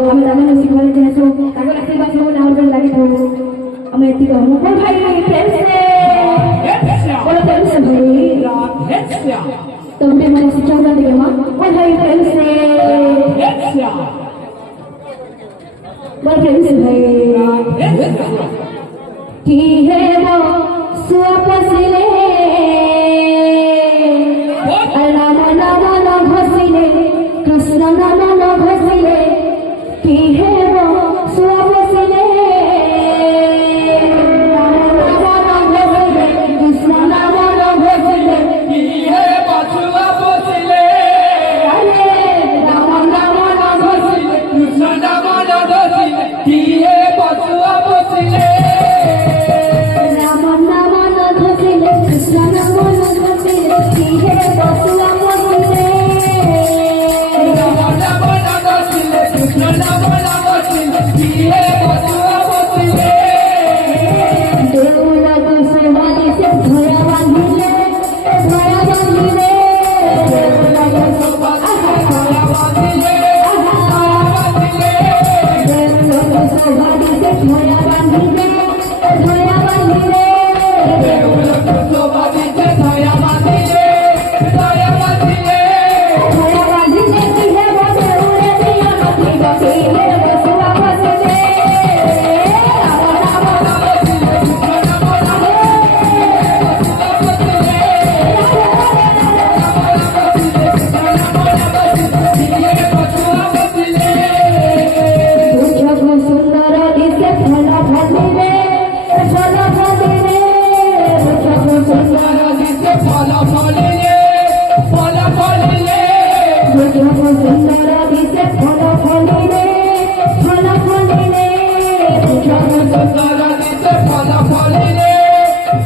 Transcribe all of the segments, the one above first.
ଆମେ ତାମାନେ ଶିଖବାରେ ଚାହିଁଛୁ ତାଙ୍କର ଆଶୀର୍ବାଦ ସବୁ ନାଉରେ ଲାଗିଥାଉ ଆମେ ଏତିକି କହିବୁ ମୋ ଭାଇ ପ୍ରେମ ସେ बोलो प्रेम से भाई तुम भी मैंने शिक्षा कर दिया माँ बोल भाई प्रेम से बोल प्रेम से भाई की है वो सुपसिले नाम नाम नाम घसिले कृष्ण नाम नाम घसिले की है वो सुपसिले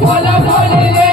फल फलिले